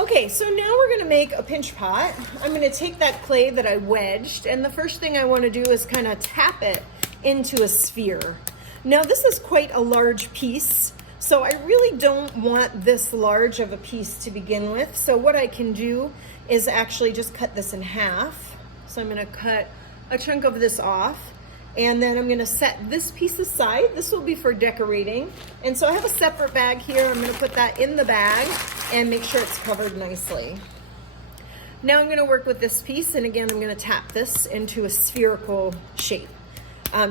Okay, so now we're gonna make a pinch pot. I'm gonna take that clay that I wedged, and the first thing I wanna do is kind of tap it into a sphere. Now this is quite a large piece, so I really don't want this large of a piece to begin with. So what I can do is actually just cut this in half. So I'm gonna cut a chunk of this off, and then I'm gonna set this piece aside. This will be for decorating. And so I have a separate bag here. I'm gonna put that in the bag and make sure it's covered nicely. Now I'm gonna work with this piece, and again, I'm gonna tap this into a spherical shape.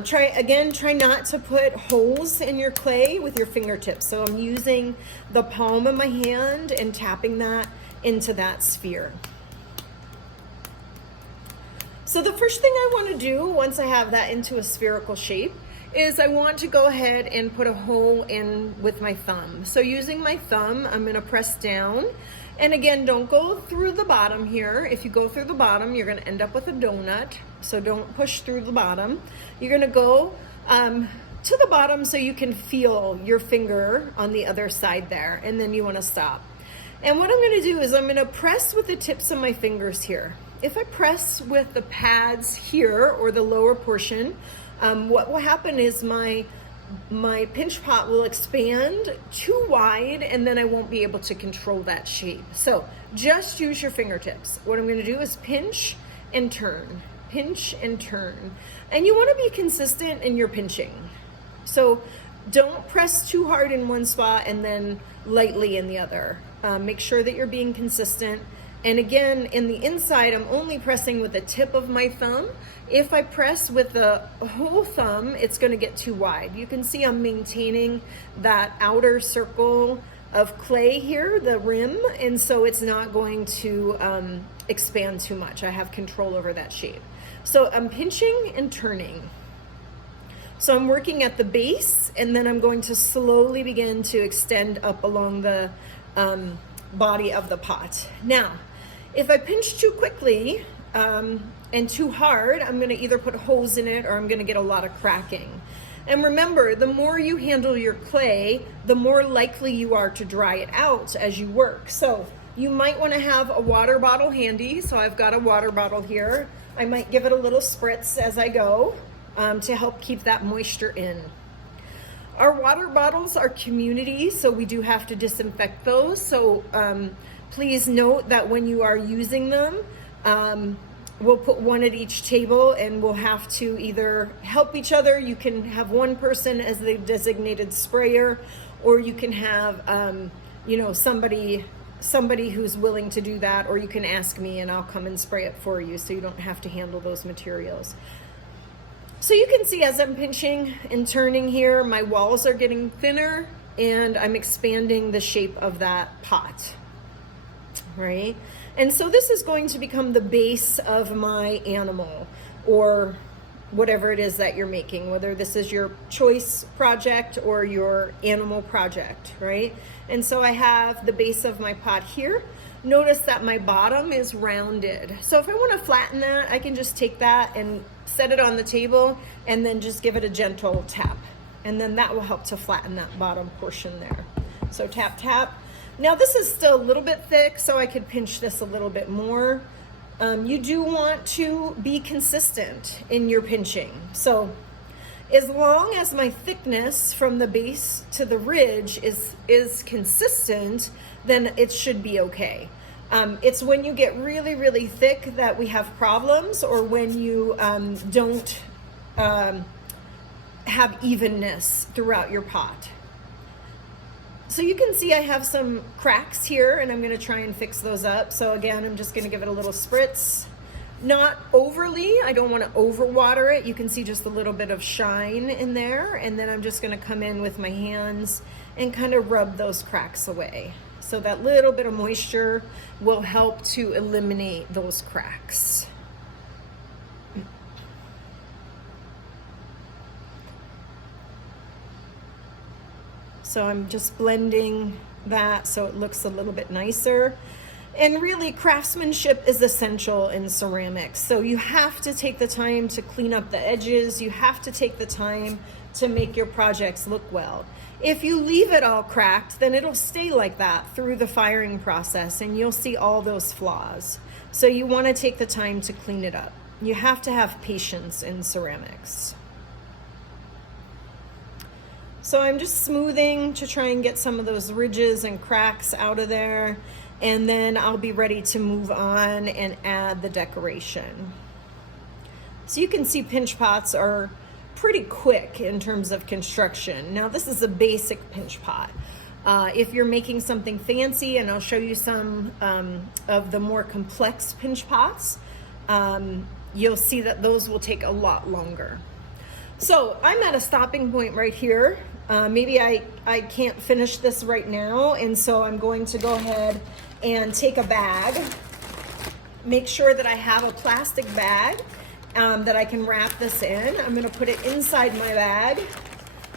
Try not to put holes in your clay with your fingertips. So I'm using the palm of my hand and tapping that into that sphere. So the first thing I want to do once I have that into a spherical shape is I want to go ahead and put a hole in with my thumb. So using my thumb, I'm going to press down. And again, don't go through the bottom here. If you go through the bottom, you're going to end up with a donut. So don't push through the bottom. You're going to go to the bottom so you can feel your finger on the other side there. And then you want to stop. And what I'm going to do is I'm going to press with the tips of my fingers here. If I press with the pads here or the lower portion, what will happen is my pinch pot will expand too wide, and then I won't be able to control that shape. So just use your fingertips. What I'm going to do is pinch and turn, pinch and turn. And you want to be consistent in your pinching. So don't press too hard in one spot and then lightly in the other. Make sure that you're being consistent. And again, in the inside, I'm only pressing with the tip of my thumb. If I press with the whole thumb, it's going to get too wide. You can see I'm maintaining that outer circle of clay here, the rim, and so it's not going to expand too much. I have control over that shape. So I'm pinching and turning. So I'm working at the base, and then I'm going to slowly begin to extend up along the body of the pot. Now, if I pinch too quickly and too hard, I'm going to either put holes in it or I'm going to get a lot of cracking. And remember, the more you handle your clay, the more likely you are to dry it out as you work. So you might want to have a water bottle handy. So I've got a water bottle here. I might give it a little spritz as I go to help keep that moisture in. Our water bottles are community, so we do have to disinfect those. So please note that when you are using them, we'll put one at each table, and we'll have to either help each other. You can have one person as the designated sprayer, or you can have somebody who's willing to do that, or you can ask me and I'll come and spray it for you so you don't have to handle those materials. So you can see as I'm pinching and turning here, my walls are getting thinner and I'm expanding the shape of that pot, right? And so this is going to become the base of my animal or whatever it is that you're making, whether this is your choice project or your animal project, right? And so I have the base of my pot here. Notice that my bottom is rounded. So if I want to flatten that, I can just take that and set it on the table and then just give it a gentle tap. And then that will help to flatten that bottom portion there. So tap, tap. Now this is still a little bit thick, so I could pinch this a little bit more. You do want to be consistent in your pinching. So as long as my thickness from the base to the ridge is consistent, then it should be okay. It's when you get really, really thick that we have problems, or when you don't have evenness throughout your pot. So you can see I have some cracks here, and I'm going to try and fix those up. So again, I'm just going to give it a little spritz. Not overly, I don't want to overwater it. You can see just a little bit of shine in there, and then I'm just going to come in with my hands and kind of rub those cracks away. So that little bit of moisture will help to eliminate those cracks. So I'm just blending that so it looks a little bit nicer. And really, craftsmanship is essential in ceramics. So you have to take the time to clean up the edges. You have to take the time to make your projects look well. If you leave it all cracked, then it'll stay like that through the firing process and you'll see all those flaws. So you want to take the time to clean it up. You have to have patience in ceramics. So I'm just smoothing to try and get some of those ridges and cracks out of there, and then I'll be ready to move on and add the decoration. So you can see pinch pots are pretty quick in terms of construction. Now this is a basic pinch pot. If you're making something fancy, and I'll show you some of the more complex pinch pots, you'll see that those will take a lot longer. So I'm at a stopping point right here. Maybe I can't finish this right now, and so I'm going to go ahead and take a bag, make sure that I have a plastic bag that I can wrap this in. I'm gonna put it inside my bag.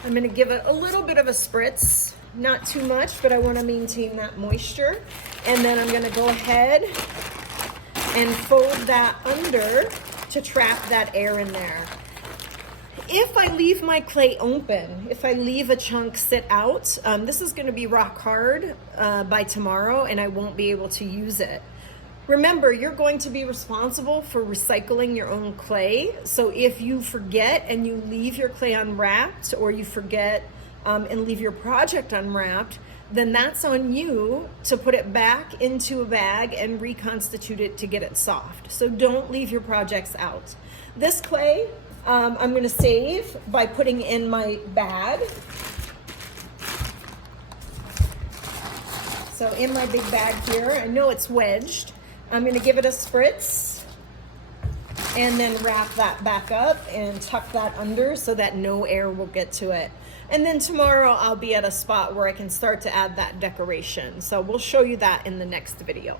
I'm gonna give it a little bit of a spritz, not too much, but I wanna maintain that moisture. And then I'm gonna go ahead and fold that under to trap that air in there. If I leave my clay open, if I leave a chunk sit out, this is going to be rock hard by tomorrow and I won't be able to use it. Remember, you're going to be responsible for recycling your own clay. So if you forget and you leave your clay unwrapped, or you forget and leave your project unwrapped, then that's on you to put it back into a bag and reconstitute it to get it soft. So don't leave your projects out. This clay, I'm going to save by putting in my bag. So in my big bag here, I know it's wedged. I'm going to give it a spritz and then wrap that back up and tuck that under so that no air will get to it. And then tomorrow I'll be at a spot where I can start to add that decoration. So we'll show you that in the next video.